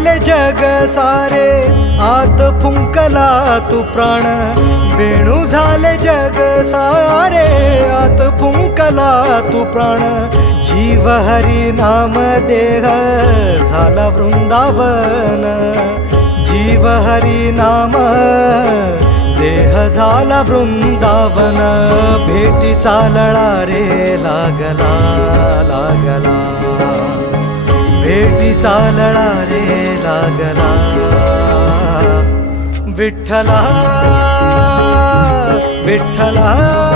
झाले जग सारे आत फुंकला तू प्राण. वेणू झाले जग सारे आत फुंकला तू प्राण. जीव हरी नाम देह झाला वृंदावन. जीव हरी नाम देह झाला वृंदावन. भेटी चालळा रे लागला लागला. भेटी चालळा रे लागला. विठ्ठला विठ्ठला.